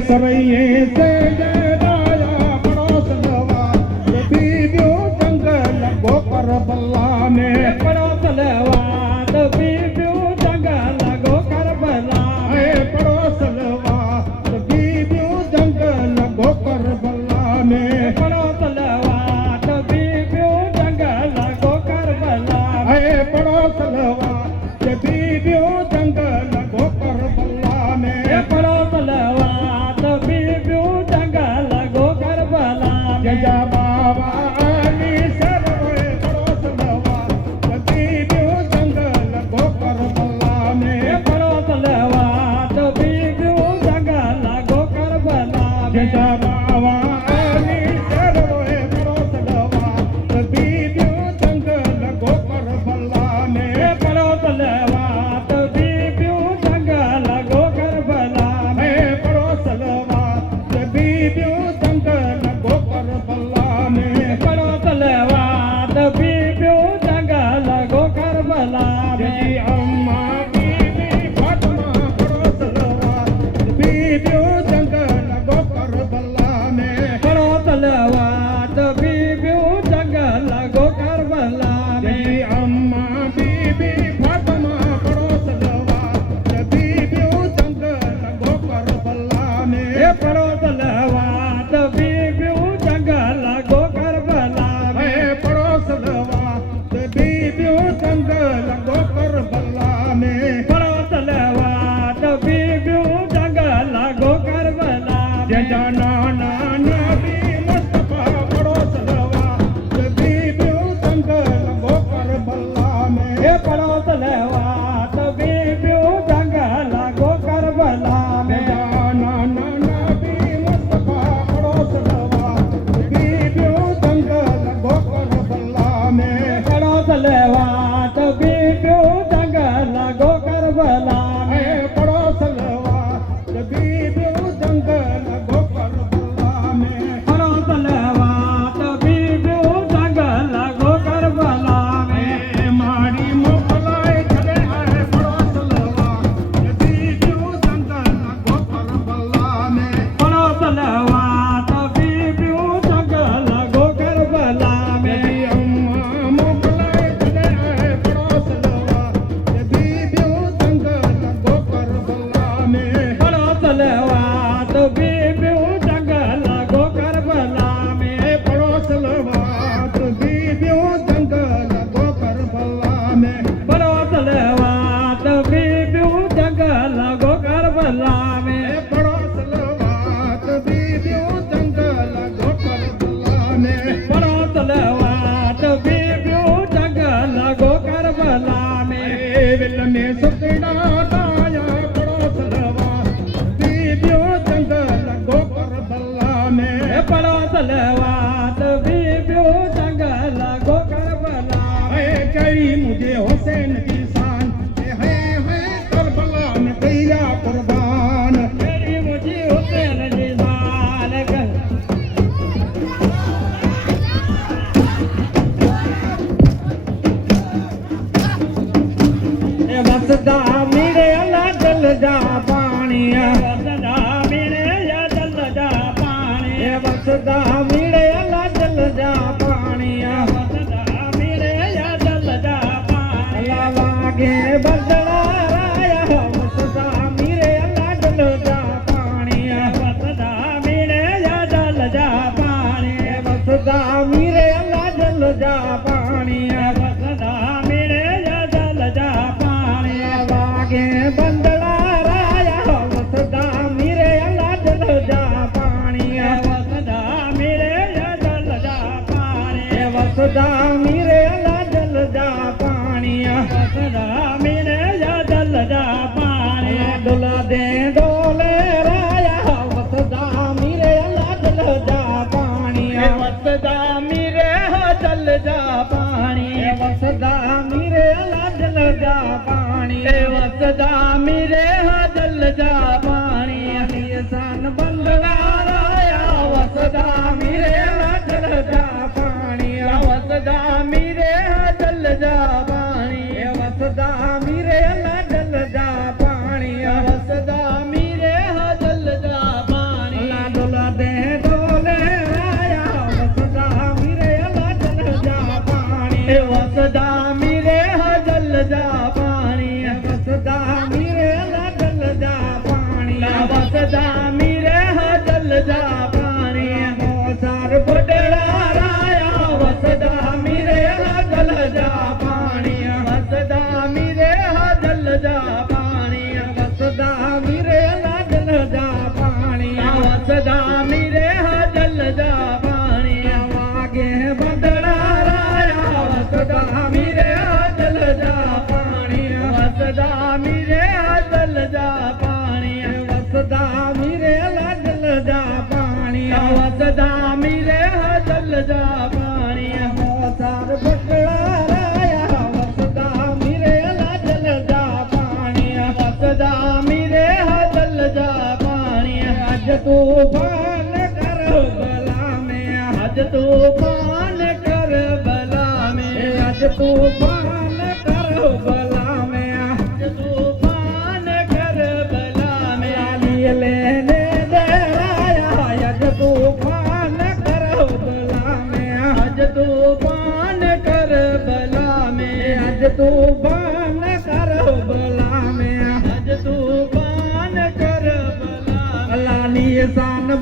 सरैये से जराया पड़ोस लवा बीबियो जंगल गो करबला में पड़ोस लवा बीबियो जंगल गो करबला पड़ोस लवा बीबियो जंगल गो करबला में पड़ोस लवा बीबियो जंगल गो करबला पड़ोस लवा बीबियो जंगल गो करबला में पड़ोस लवा बीबियो जंगल गो करबला में जय बाबा अली सरवे पड़ोस लवा बीबियो जंगल गो करबला में पड़ोस लवा बीबियो जंगल गो करबला में जय बाबा अली सरवे पड़ोस लवा बीबियो जंगल गो करबला में पड़ोस लवा बीबियो जंगल गो करबला में पड़ोस लवा बीबियो जंगल गो करबला में पड़ोस लवा बीबियो जंगल गो करबला में जी अम्मा बीबी फातिमा पड़ोस लवा बीबियो जंगल गो करबला में पड़ोस लवा बीबियो जंगल गो करबला में जी अम्मा बीबी फातिमा पड़ोस लवा बीबियो जंगल गो करबला में पड़ोस लवा बीबियो जंगल गो करबला में पड़ोस लवा बीबियो जंगल गो करबला में पड़ोस लवा बीबियो जंगल गो करबला जय में जाना नाना भी मुस्तफा पड़ोस लवा बीबियो जंगल गो करबला में पड़ोस लवा बीबियो जंगल गो करबला में जाना नाना भी मुस्तफा पड़ोस लवा बीबियो जंगल गो करबला में पड़ोस लवा बीबियो जंगल गो करबला में पड़ोस लवा बीबियो जंगल गो करबला में पड़ोस लवा बीबियो जंगल गो करबला में मारी मोकलाए छड़े आए पड़ोस लवा बीबियो जंगल गो करबला में पड़ोस लवा बीबियो जंगल गो करबला में अम्मा मोकलाए छड़े आए पड़ोस लवा बीबियो जंगल गो करबला में पड़ोस लवा बीबियो जंगल गो करबला में पड़ोस लवा बीबियो जंगल गो करबला में पड़ोस लवा बीबियो जंगल गो करबला में पड़ोस लवा बीबियो जंगल गो करबला में पड़ोस लवा बीबियो जंगल गो करबला में विल में सुतड़ा ताया पड़ोस लवा बीबियो जंगल गो करबला में पड़ोस लवा बीबियो जंगल गो करबला में कई मुझे हुसैन की शान है करबला में तेरा कुर्बान तेरी मुझे हुसैन जी जान कर वसदा मेरे अल्लाह जल जा पानी वसदा मेरे या जल जा पानी वसदा मेरे अल्लाह जल जा पानी वसदा मेरे या जल जा पानी अल्लाह लागे बदला राया वसदा मेरे अल्लाह जल जा पानी वसदा मेरे या जल जा पानी वसदा मेरे अल्लाह जल जा पानी वसदा मेरे या जल जा पानी लागे बंदला राया वसदा मेरे अल्लाह जल जा पानी वसदा मेरे या जल जा पानी वसदा मेरे अल्लाह जल जा पानी वसदा मेरे या जल जा पानी दुला दे डोले राया वसदा मेरे अल्लाह जल जा पानी वसदा मेरे जल जा पानी वसदा मेरे अल्लाह जल जा पानी वसदा मेरे जल जा पानी सन बंदला राया वसदा मेरे जल जा पानी वसदा मेरे जल जा पानी वसदा मेरे जल जा पानी वसदा मेरे जल जा पानी વસદા મીરે જલ જા પાણી વસદા મીરે જલ જા પાણી મોસાર બકડા રાયા વસદા મીરે જલ જા પાણી વસદા મીરે જલ જા પાણી આજ તૂફાન કર બલા में આજ તૂફાન કર બલા में આજ તૂફાન કર બલા में આજ તूफान कर बला में आली लेने दे राया आज तूफान कर बला में आज तूफान कर बला में आज तूफान कर बला में आज तूफान कर बला अल्लाह नी शान